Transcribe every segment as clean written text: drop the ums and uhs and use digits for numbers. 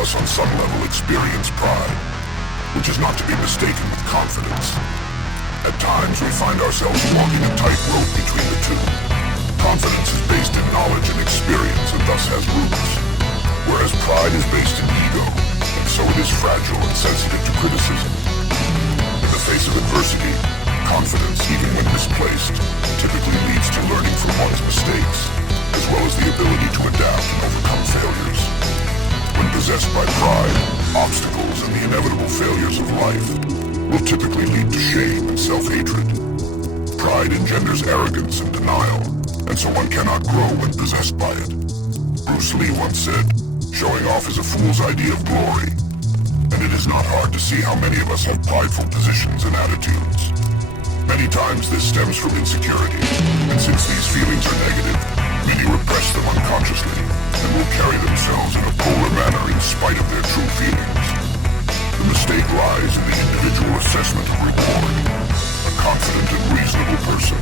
us on some level experience pride, which is not to be mistaken with confidence. At times we find ourselves walking a tightrope between the two. Confidence is based in knowledge and experience and thus has roots, whereas pride is based in ego, and so it is fragile and sensitive to criticism. In the face of adversity, confidence, even when misplaced, typically leads to learning from one's mistakes, as well as the ability to adapt and overcome failures. When possessed by pride, obstacles and the inevitable failures of life will typically lead to shame and self-hatred. Pride engenders arrogance and denial, and so one cannot grow when possessed by it. Bruce Lee once said, "Showing off is a fool's idea of glory." And it is not hard to see how many of us have prideful positions and attitudes. Many times this stems from insecurity, and since these feelings are negative, many repress them unconsciously, and will carry themselves in a polar manner in spite of their true feelings. The mistake lies in the individual assessment of reward. A confident and reasonable person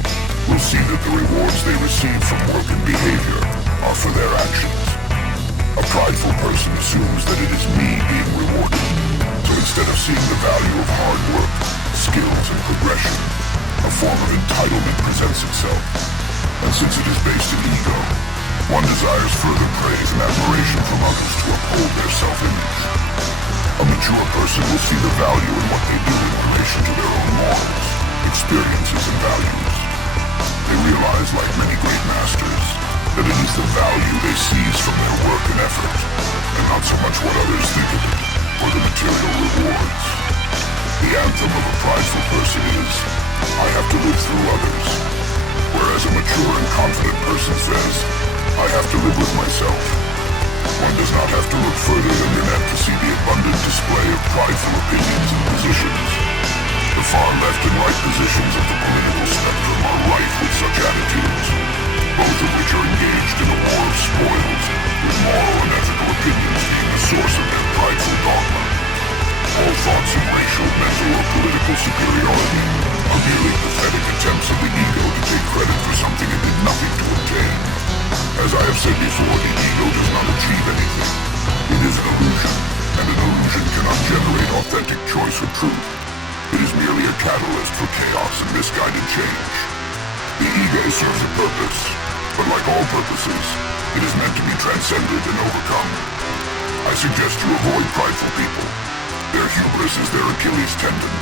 will see that the rewards they receive from work and behavior are for their actions. A prideful person assumes that it is me being rewarded, so instead of seeing the value of hard work, skills, and progression, a form of entitlement presents itself. And since it is based in ego, one desires further praise and admiration from others to uphold their self-image. A mature person will see the value in what they do in relation to their own morals, experiences, and values. They realize, like many great masters, that it is the value they seize from their work and effort, and not so much what others think of it, or the material rewards. The anthem of a prideful person is, "I have to live through others," whereas a mature and confident person says, "I have to live with myself." One does not have to look further than the net to see the abundant display of prideful opinions and positions. The far left and right positions of the political spectrum are rife with such attitudes, both of which are engaged in a war of spoils, with moral and ethical opinions being the source of their prideful dogma. All thoughts of racial, mental, or political superiority are merely pathetic attempts of the ego to take credit for something it did nothing to obtain. As I have said before, the ego does not achieve anything. It is an illusion, and an illusion cannot generate authentic choice or truth. It is merely a catalyst for chaos and misguided change. The ego serves a purpose, but like all purposes, it is meant to be transcended and overcome. I suggest you avoid prideful people. Their hubris is their Achilles tendon.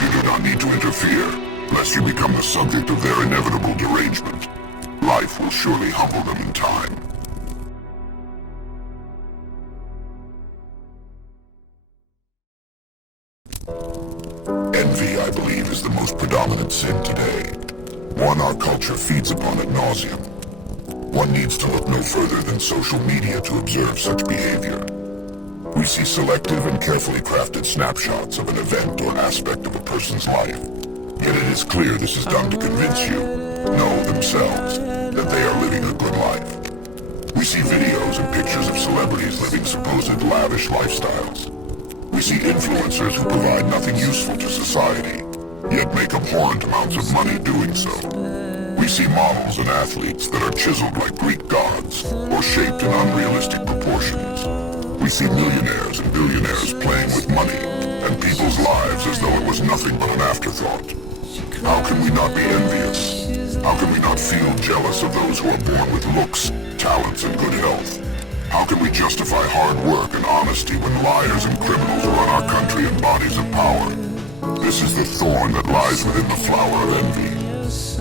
You do not need to interfere, lest you become the subject of their inevitable derangement. Life will surely humble them in time. Envy, I believe, is the most predominant sin today. One our culture feeds upon ad nauseum. One needs to look no further than social media to observe such behavior. We see selective and carefully crafted snapshots of an event or aspect of a person's life. Yet it is clear this is done to convince you, know themselves, that they are living a good life. We see videos and pictures of celebrities living supposed lavish lifestyles. We see influencers who provide nothing useful to society, yet make abhorrent amounts of money doing so. We see models and athletes that are chiseled like Greek gods, or shaped in unrealistic proportions. We see millionaires and billionaires playing with money, and people's lives as though it was nothing but an afterthought. How can we not be envious? How can we not feel jealous of those who are born with looks, talents, and good health? How can we justify hard work and honesty when liars and criminals run our country in bodies of power? This is the thorn that lies within the flower of envy.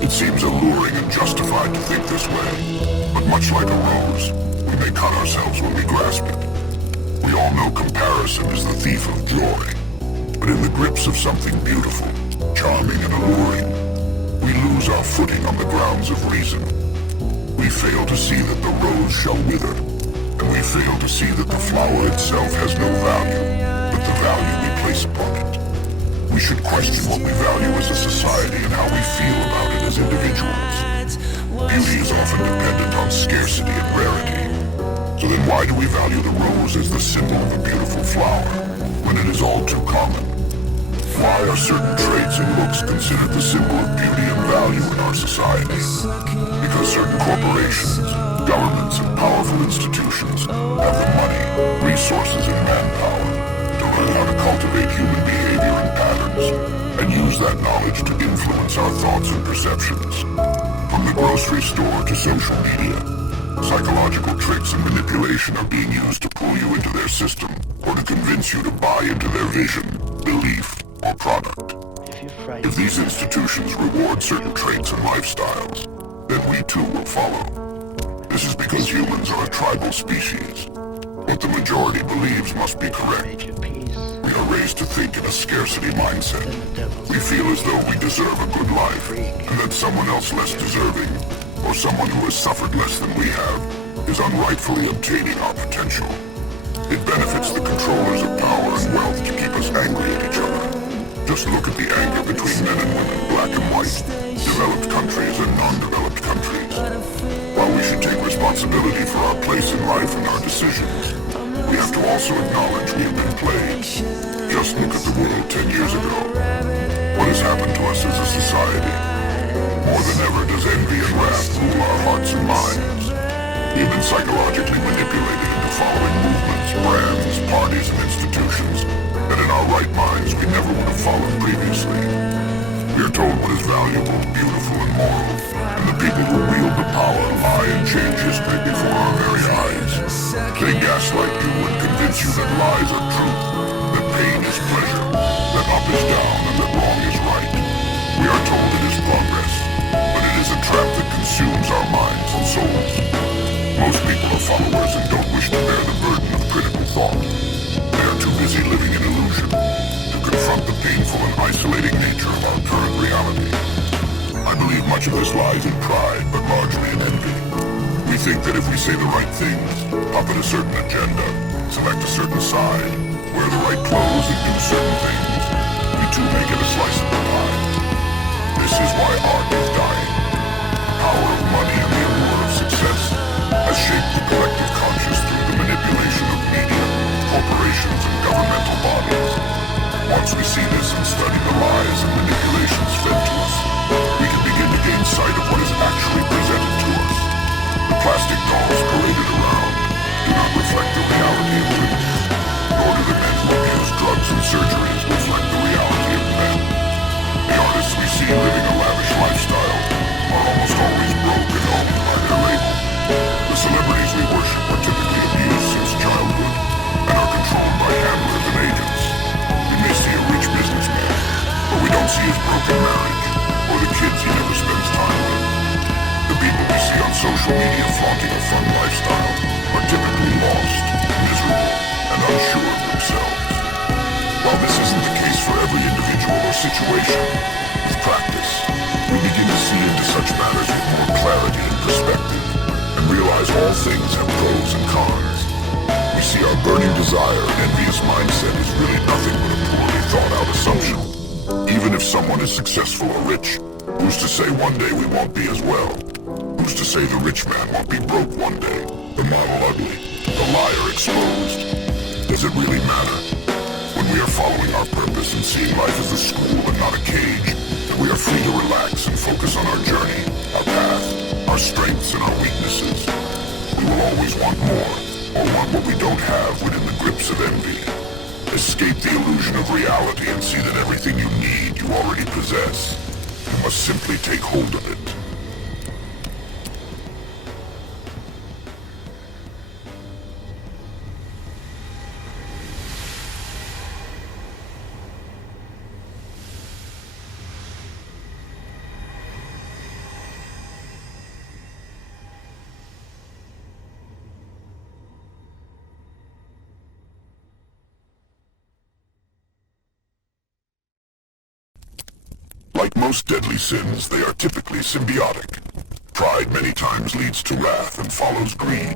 It seems alluring and justified to think this way, but much like a rose, we may cut ourselves when we grasp it. We all know comparison is the thief of joy, but in the grips of something beautiful, charming, and alluring, we lose our footing on the grounds of reason. We fail to see that the rose shall wither, and we fail to see that the flower itself has no value, but the value we place upon it. We should question what we value as a society and how we feel about it as individuals. Beauty is often dependent on scarcity and rarity. So then why do we value the rose as the symbol of a beautiful flower, when it is all too common? Why are certain traits and looks considered the symbol of beauty and value in our society? Because certain corporations, Governments and powerful institutions have the money, resources, and manpower to learn how to cultivate human behavior and patterns, and use that knowledge to influence our thoughts and perceptions. From the grocery store to social media, psychological tricks and manipulation are being used to pull you into their system or to convince you to buy into their vision, belief, or product. If these institutions reward certain traits and lifestyles, then we too will follow. This is because humans are a tribal species. What the majority believes must be correct. We are raised to think in a scarcity mindset. We feel as though we deserve a good life, and that someone else less deserving, or someone who has suffered less than we have, is unrightfully obtaining our potential. It benefits the controllers of power and wealth to keep us angry at each other. Just look at the anger between men and women, black and white, developed countries and non-developed countries. While we should take responsibility for our place in life and our decisions, we have to also acknowledge we have been played. Just look at the world 10 years ago. What has happened to us as a society? More than ever does envy and wrath rule our hearts and minds. Even psychologically manipulated into following movements, brands, parties, and institutions that in our right minds we never would have followed previously. We are told what is valuable, beautiful, and moral, and the people who wield the power lie and change history before our very eyes. They gaslight you and convince you that lies are truth, that pain is pleasure, that up is down, and that wrong is right. We are told it is progress, but it is a trap that consumes our minds and souls. Most people are followers and don't wish to bear the burden of critical thought. They are too busy living in illusion to confront the painful and isolating nature of our current reality. I believe much of this lies in pride, but largely in envy. We think that if we say the right things, puppet a certain agenda, select a certain side, wear the right clothes and do certain things, we too may get a slice of the pie. This is why art is dying. The power of money and the allure of success has shaped the collective conscious through the manipulation of media, corporations, and governmental bodies. Once we see this and study the lies and manipulations fed to us, we can begin to gain sight of what is actually presented to us. The plastic dolls paraded around do not reflect the reality of women, nor do the men who abuse drugs and surgeries reflect the reality of men. The artists we see living a lavish lifestyle are almost always broke and owned by their label. The celebrities we worship are typically abused since childhood and are controlled by handlers and agents. We may see a rich businessman, but we don't see his broken marriage or the kids he never spends time with. The people we see on social media flaunting a fun lifestyle are typically lost, miserable, and unsure of themselves. While this isn't the case for every individual or situation, with practice, we begin to see into such matters with more clarity and perspective, and realize all things have pros and cons. We see our burning desire and envious mindset is really nothing but a poorly thought-out assumption. Even if someone is successful or rich, who's to say one day we won't be as well? Who's to say the rich man won't be broke one day, the model ugly, the liar exposed? Does it really matter? When we are following our purpose and seeing life as a school and not a cage, we are free to relax and focus on our journey, our path, our strengths and our weaknesses. We will always want more, or want what we don't have when in the grips of envy. Escape the illusion of reality and see that everything you need you already possess. You must simply take hold of it. Like most deadly sins, they are typically symbiotic. Pride many times leads to wrath and follows greed.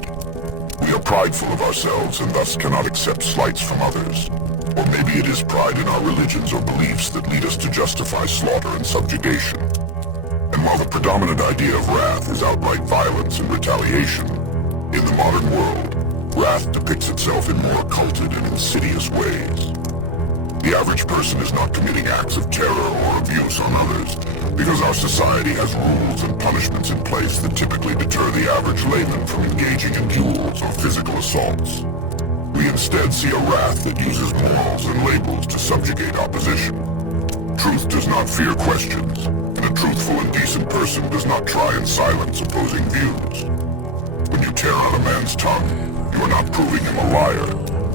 We are prideful of ourselves and thus cannot accept slights from others. Or maybe it is pride in our religions or beliefs that lead us to justify slaughter and subjugation. And while the predominant idea of wrath is outright violence and retaliation, in the modern world, wrath depicts itself in more occulted and insidious ways. The average person is not committing acts of terror or abuse on others, Because our society has rules and punishments in place that typically deter the average layman from engaging in duels or physical assaults. We instead see a wrath that uses morals and labels to subjugate opposition. Truth does not fear questions, and a truthful and decent person does not try and silence opposing views. When you tear out a man's tongue, you are not proving him a liar.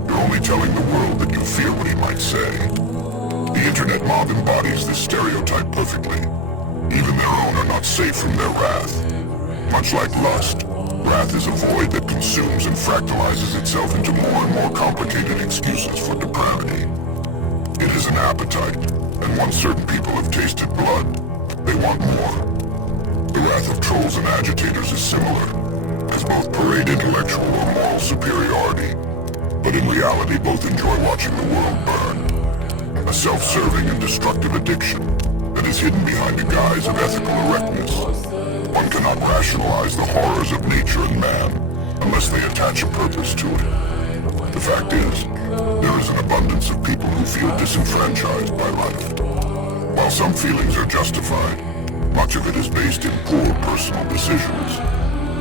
You're only telling the world that you fear what he might say. The internet mob embodies this stereotype perfectly. Even their own are not safe from their wrath. Much like lust, wrath is a void that consumes and fractalizes itself into more and more complicated excuses for depravity. It is an appetite, and once certain people have tasted blood, they want more. The wrath of trolls and agitators is similar, as both parade intellectual or moral superiority, but in reality both enjoy watching the world burn. A self-serving and destructive addiction that is hidden behind a guise of ethical erectness. One cannot rationalize the horrors of nature and man unless they attach a purpose to it. The fact is, there is an abundance of people who feel disenfranchised by life. While some feelings are justified, much of it is based in poor personal decisions.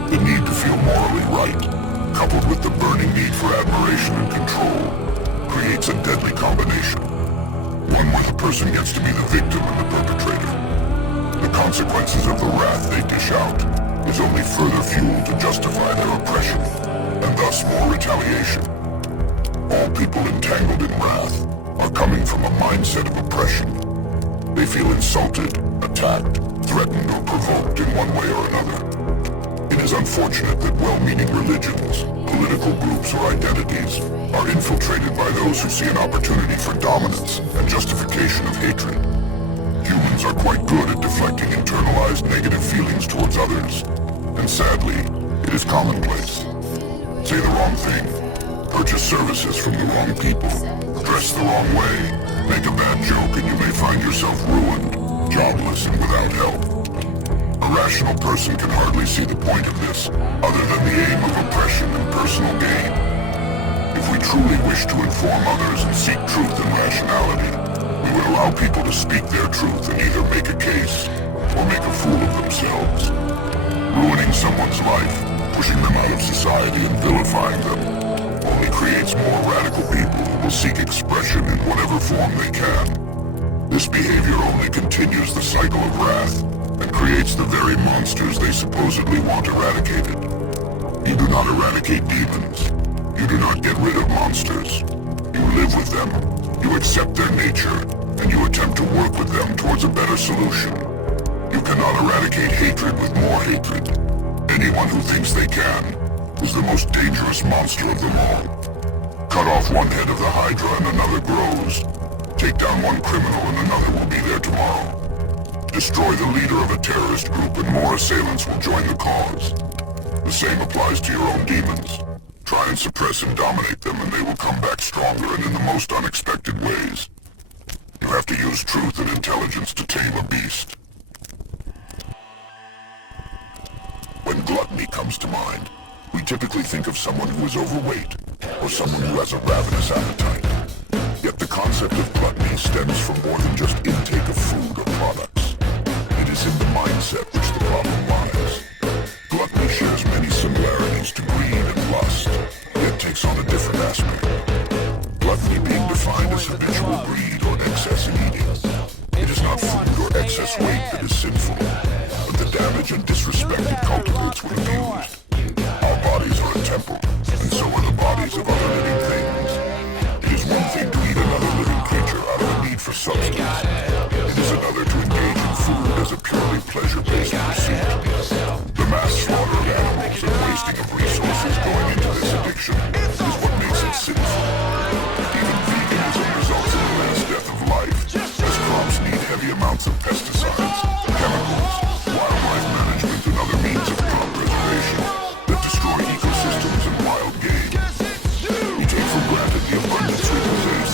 The need to feel morally right, coupled with the burning need for admiration and control, creates a deadly combination. One where the person gets to be the victim and the perpetrator. The consequences of the wrath they dish out is only further fuel to justify their oppression, and thus more retaliation. All people entangled in wrath are coming from a mindset of oppression. They feel insulted, attacked, threatened, or provoked in one way or another. It is unfortunate that well-meaning religions, political groups, or identities are infiltrated by those who see an opportunity for dominance and justification of hatred. Humans are quite good at deflecting internalized negative feelings towards others, and sadly, it is commonplace. Say the wrong thing, purchase services from the wrong people, dress the wrong way, make a bad joke and you may find yourself ruined, jobless and without help. A rational person can hardly see the point of this, other than the aim of oppression and personal gain. If we truly wish to inform others and seek truth and rationality, we would allow people to speak their truth and either make a case or make a fool of themselves. Ruining someone's life, pushing them out of society and vilifying them, only creates more radical people who will seek expression in whatever form they can. This behavior only continues the cycle of wrath and creates the very monsters they supposedly want eradicated. You do not eradicate demons. You do not get rid of monsters. You live with them, you accept their nature, and you attempt to work with them towards a better solution. You cannot eradicate hatred with more hatred. Anyone who thinks they can is the most dangerous monster of them all. Cut off one head of the Hydra and another grows. Take down one criminal and another will be there tomorrow. Destroy the leader of a terrorist group and more assailants will join the cause. The same applies to your own demons. Try and suppress and dominate them and they will come back stronger and in the most unexpected ways. You have to use truth and intelligence to tame a beast. When gluttony comes to mind, we typically think of someone who is overweight or someone who has a ravenous appetite. Yet the concept of gluttony stems from more than just intake of food or products. It is in the mindset which the problem lies. Gluttony shares many similarities to greed and lust, yet takes on a different aspect. Gluttony being defined as habitual greed or excess in eating. It is not food or excess weight that is sinful, but the damage and disrespect it cultivates when abused. Our bodies are a temple, and so are the bodies of other living things. It is one thing to eat another living creature out of a need for substance. It is another to engage in food as a purely pleasure-based pursuit. The mass slaughter of animals and wasting of resources going into this addiction is what makes it sinful. Even veganism results in the mass death of life, as crops need heavy amounts of pesticides, chemicals, wildlife management, and other means of crop preservation that destroy ecosystems and wild game. We take for granted the abundance we possess,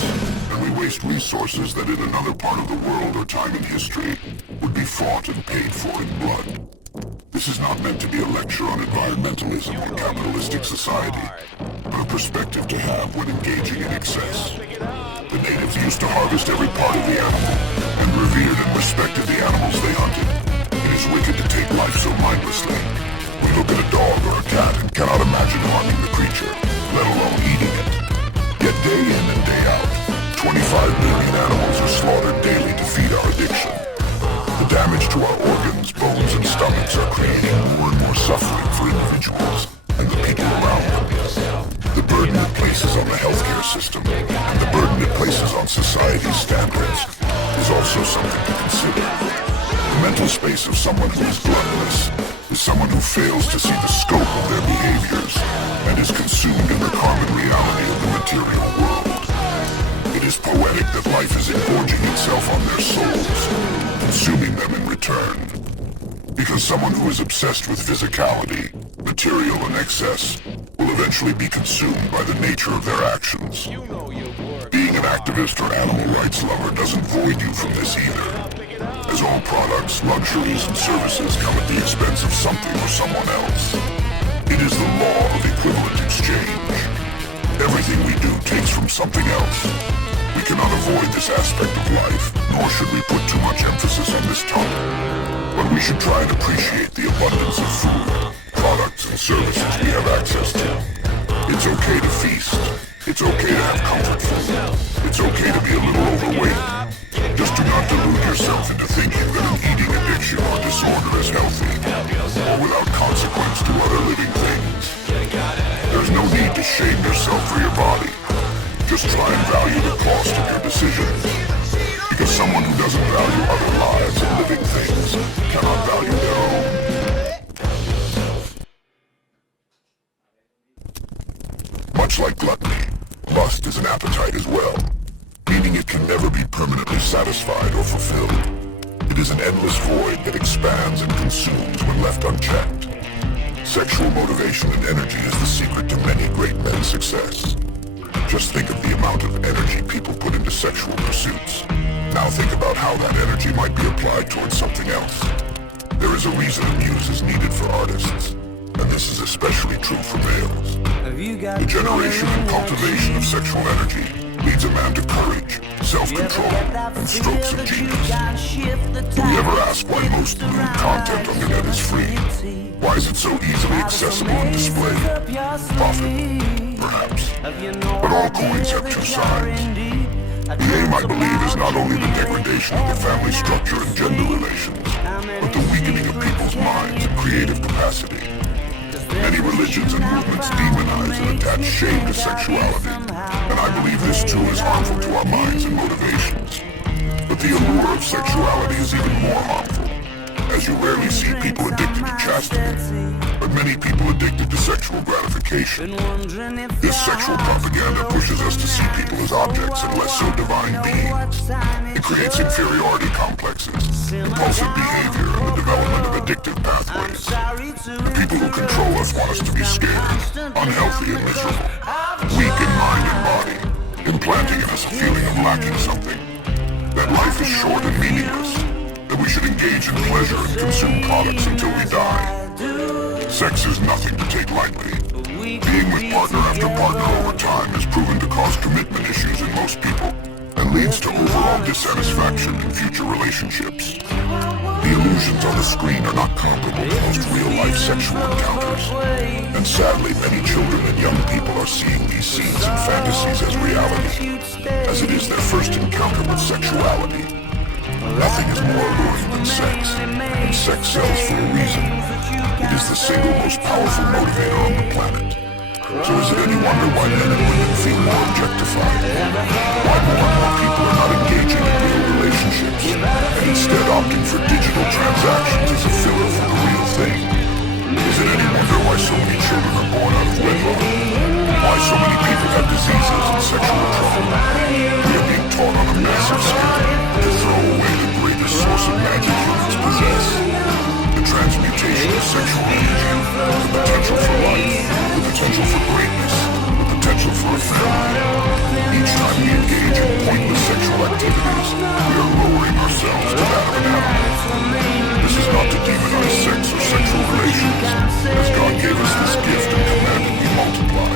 and we waste resources that in another part of the world or time in history would be fought and paid for in blood. This is not meant to be a lecture on environmentalism or capitalistic society, but a perspective to have when engaging in excess. The natives used to harvest every part of the animal, and revered and respected the animals they hunted. It is wicked to take life so mindlessly. We look at a dog or a cat and cannot imagine harming the creature, let alone eating it. Yet day in and day out, 25 million animals are slaughtered daily to feed our addiction. The damage to our organs, bones, and stomachs are creating more and more suffering for individuals and the people around them. The burden it places on the healthcare system and the burden it places on society's standards is also something to consider. The mental space of someone who is bloodless is someone who fails to see the scope of their behaviors and is consumed in the common reality of the material world. It is poetic that life is engorging itself on their souls, consuming them in return. Because someone who is obsessed with physicality, material and excess, will eventually be consumed by the nature of their actions. Being an activist or animal rights lover doesn't void you from this either, as all products, luxuries, and services come at the expense of something or someone else. It is the law of equivalent exchange. Everything we do takes from something else. We cannot avoid this aspect of life, nor should we put too much emphasis on this topic. But we should try and appreciate the abundance of food, products, and services we have access to. It's okay to feast. It's okay to have comfort food. It's okay to be a little overweight. Just do not delude yourself into thinking that an eating addiction or disorder is healthy, or without consequence to other living things. There's no need to shame yourself for your body. Just try and value the cost of your decisions. Because someone who doesn't value other lives and living things cannot value their own. Much like gluttony, lust is an appetite as well, meaning it can never be permanently satisfied or fulfilled. It is an endless void that expands and consumes when left unchecked. Sexual motivation and energy is the secret to many great men's success. Just think of the amount of energy people put into sexual pursuits. Now think about how that energy might be applied towards something else. There is a reason a muse is needed for artists, and this is especially true for males. The generation and cultivation of sexual energy leads a man to courage, self-control, and strokes of genius. Do we ever ask why most lewd content on the net is free? Why is it so easily accessible and displayed? Profit, perhaps. But all coins have two sides. The aim, I believe, is not only the degradation of the family structure and gender relations, but the weakening of people's minds and creative capacity. Many religions and movements demonize and attach shame to sexuality, and I believe this too is harmful to our minds and motivations. But the allure of sexuality is even more harmful, as you rarely see people addicted to chastity, but many people addicted to sexual gratification. This sexual propaganda pushes us to see people as objects and less so divine beings. It creates inferiority complexes, impulsive behavior, and the development of addictive pathways. The people who control us want us to be scared, unhealthy and miserable, weak in mind and body, implanting in us a feeling of lacking something, that life is short and meaningless, that we should engage in pleasure and consume products until we die. Sex is nothing to take lightly. Being with partner after partner over time has proven to cause commitment issues in most people, and leads to overall dissatisfaction in future relationships. The illusions on the screen are not comparable to most real-life sexual encounters, and sadly many children and young people are seeing these scenes and fantasies as reality, as it is their first encounter with sexuality. Nothing is more alluring than sex, and sex sells for a reason. It is the single most powerful motivator on the planet. So is it any wonder why men and women feel more objectified? Why more and more people are not engaging in real relationships, and instead opting for digital transactions as a filler for the real thing? Is it any wonder why so many children are born out of wedlock? Why so many people have diseases and sexual trauma? We are being taught on a massive scale to throw away the greatest source of magic humans possess. The transmutation of sexual energy, the potential for life, the potential for greatness, the potential for a family. Each time we engage in pointless sexual activities, we are lowering ourselves to that of an animal. This is not to demonize sex or sexual relations, as God gave us this gift and commanded we multiply.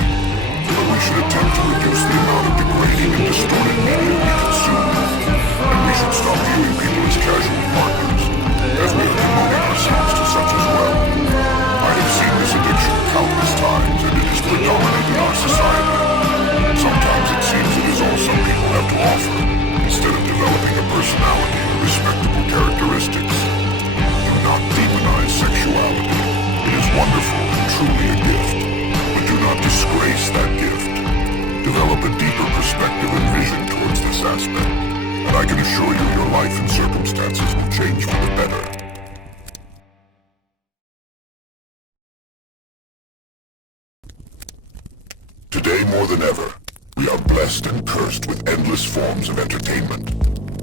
But we should attempt to reduce the amount of degrading and distorted media we consume, and we should stop viewing people change for the better. Today more than ever, we are blessed and cursed with endless forms of entertainment.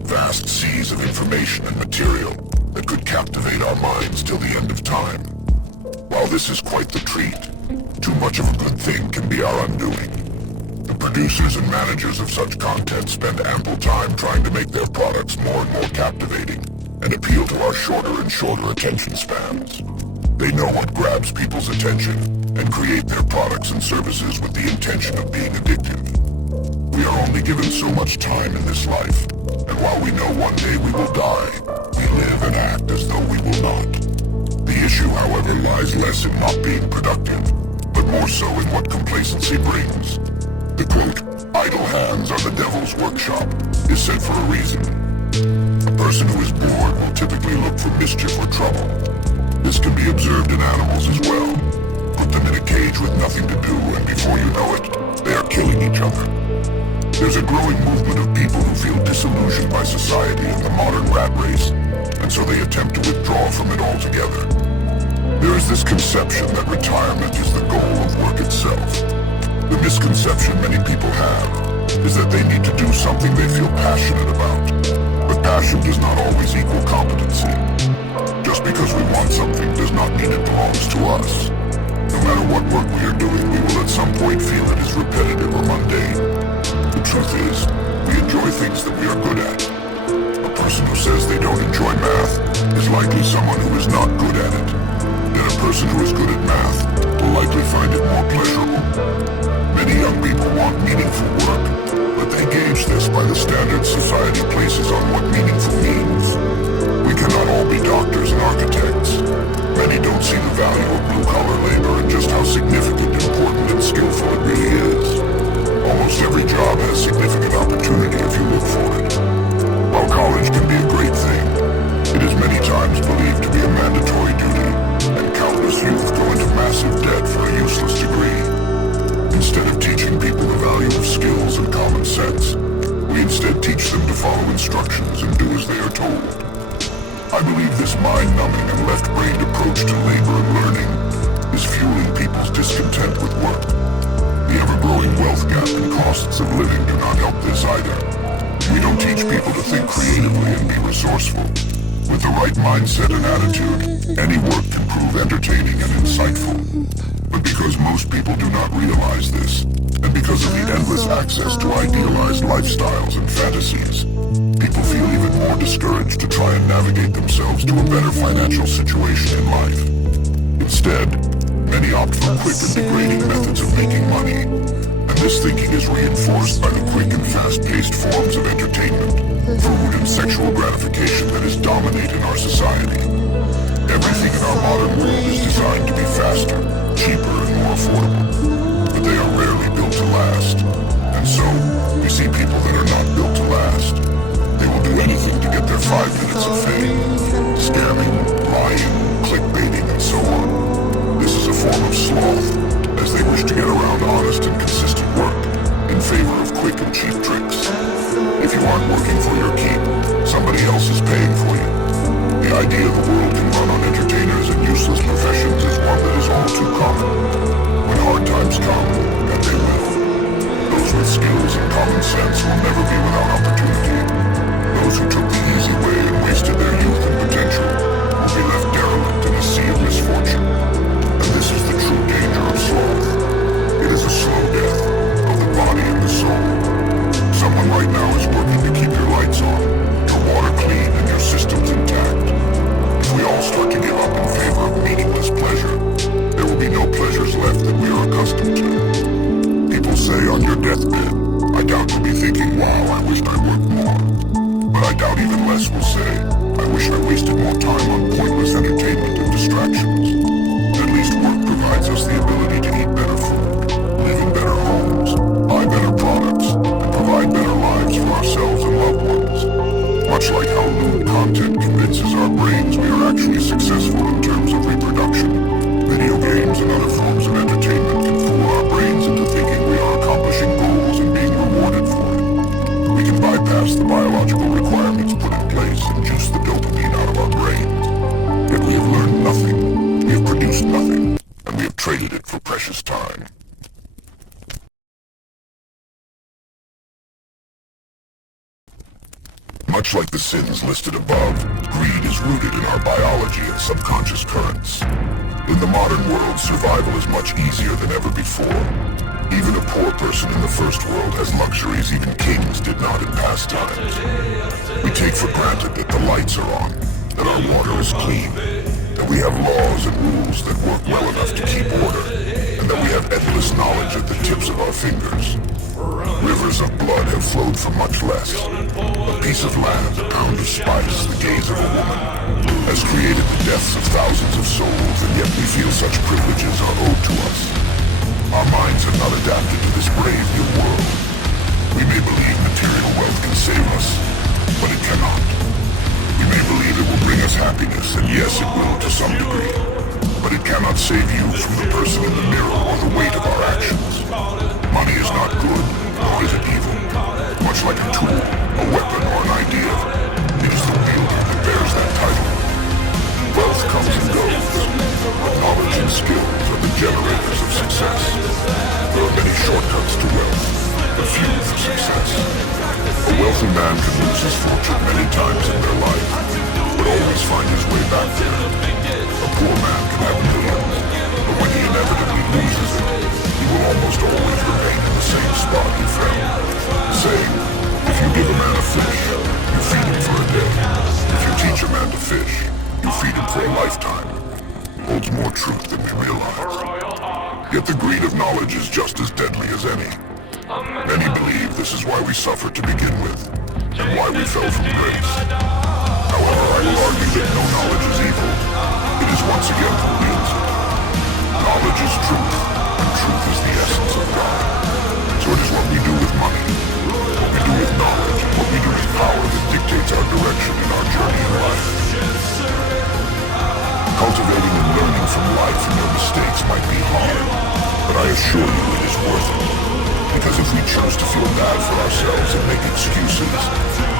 Vast seas of information and material that could captivate our minds till the end of time. While this is quite the treat, too much of a good thing can be our undoing. The producers and managers of such content spend ample time trying to make their products more and more captivating and appeal to our shorter and shorter attention spans. They know what grabs people's attention and create their products and services with the intention of being addictive. We are only given so much time in this life, and while we know one day we will die, we live and act as though we will not. The issue, however, lies less in not being productive, but more so in what complacency brings. The quote, "idle hands are the devil's workshop," is said for a reason. A person who is bored will typically look for mischief or trouble. This can be observed in animals as well. Put them in a cage with nothing to do, and before you know it, they are killing each other. There's a growing movement of people who feel disillusioned by society and the modern rat race, and so they attempt to withdraw from it altogether. There is this conception that retirement is the goal of work itself. The misconception many people have is that they need to do something they feel passionate about. But passion does not always equal competency. Just because we want something does not mean it belongs to us. No matter what work we are doing, we will at some point feel it is repetitive or mundane. The truth is, we enjoy things that we are good at. A person who says they don't enjoy math is likely someone who is not good at it. Yet a person who is good at math will likely find it more pleasurable. Many young people want meaningful work, but they gauge this by the standards society places on what meaningful means. We cannot all be doctors and architects. Many don't see the value of blue-collar labor and just how significant, important, and skillful it really is. Almost every job has significant opportunity if you look for it. While college can be a great thing, it is many times believed to be a mandatory duty, and countless youth go into massive debt for a useless degree. Instead of teaching people the value of skills and common sense, we instead teach them to follow instructions and do as they are told. I believe this mind-numbing and left-brained approach to labor and learning is fueling people's discontent with work. The ever-growing wealth gap and costs of living do not help this either. We don't teach people to think creatively and be resourceful. With the right mindset and attitude, any work can prove entertaining and insightful. But because most people do not realize this, and because of the endless access to idealized lifestyles and fantasies, people feel even more discouraged to try and navigate themselves to a better financial situation in life. Instead, many opt for quick and degrading methods of making money, and this thinking is reinforced by the quick and fast-paced forms of entertainment, food and sexual gratification that is dominating our society. Everything in our modern world is designed to be faster, cheaper, and more affordable, but they are rarely built to last. And so, we see people that are not built to last. They will do anything to get their 5 minutes of fame, scamming, lying, clickbaiting, and so on. This is a form of sloth, as they wish to get around honest and consistent work in favor of quick and cheap tricks. If you aren't working for your keep, somebody else is paying for you. The idea the world can run on entertainers and useless professions is one that is all too common. When hard times come, and they will, those with skills and common sense will never be without opportunity. Those who took the easy way and wasted their youth and potential will be left derelict in a sea of misfortune. And this is the true danger of sloth. It is a slow death of the body and the soul. Someone right now is working to keep your lights on, your water clean, and your systems intact. If we all start to give up in favor of meaningless pleasure, there will be no pleasures left that we are accustomed to. People say on your deathbed, I doubt you'll be thinking, wow, I wished I worked more. But I doubt even less will say, I wish I wasted more time on pointless entertainment and distractions. At least work provides us the ability to eat better food, live in better homes, buy better products, and provide better lives for ourselves and loved ones. Much like how lewd content convinces our brains we are actually successful in terms of reproduction, video games and other forms of entertainment can fool our brains into thinking we are accomplishing goals and being rewarded for it. We can bypass the biological requirements put in place and juice the dopamine out of Much like the sins listed above, greed is rooted in our biology and subconscious currents. In the modern world, survival is much easier than ever before. Even a poor person in the first world has luxuries even kings did not in past times. We take for granted that the lights are on, that our water is clean, that we have laws and rules that work well enough to keep order, and that we have endless knowledge at the tips of our fingers. Rivers of blood have flowed for much less. A piece of land, a pound of spice, the gaze of a woman, has created the deaths of thousands of souls, and yet we feel such privileges are owed to us. Our minds have not adapted to this brave new world. We may believe material wealth can save us, but it cannot. We may believe it will bring us happiness, and yes, it will to some degree. But it cannot save you from the person in the mirror or the weight of our actions. Money is not good, nor is it evil. Much like a tool, a weapon, or an idea, it is the wielder that bears that title. Wealth comes and goes, but knowledge and skills are the generators of success. There are many shortcuts to wealth, but few for success. A wealthy man can lose his fortune many times in their life, but always find his way back there. A poor man can have millions, but when he inevitably loses it, he will almost always remain in the same spot he fell. Saying, if you give a man a fish, you feed him for a day. If you teach a man to fish, you feed him for a lifetime, holds more truth than we realize. Yet the greed of knowledge is just as deadly as any. Many believe this is why we suffer to begin with, and why we fell from grace. However, I will argue that no knowledge is evil. It is once again the realism. Knowledge is truth, and truth is the essence of God. So it is what we do with money, what we do with knowledge, and what we do with power that dictates our direction in our journey in life. Cultivating and learning from life and your mistakes might be hard, but I assure you it is worth it. Because if we choose to feel bad for ourselves and make excuses,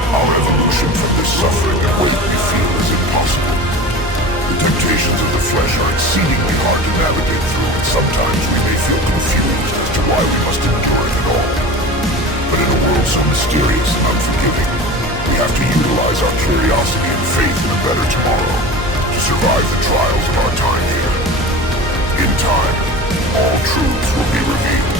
our evolution from this suffering and weight we feel is impossible. The temptations of the flesh are exceedingly hard to navigate through, and sometimes we may feel confused as to why we must endure it at all. But in a world so mysterious and unforgiving, we have to utilize our curiosity and faith in a better tomorrow to survive the trials of our time here. In time, all truths will be revealed.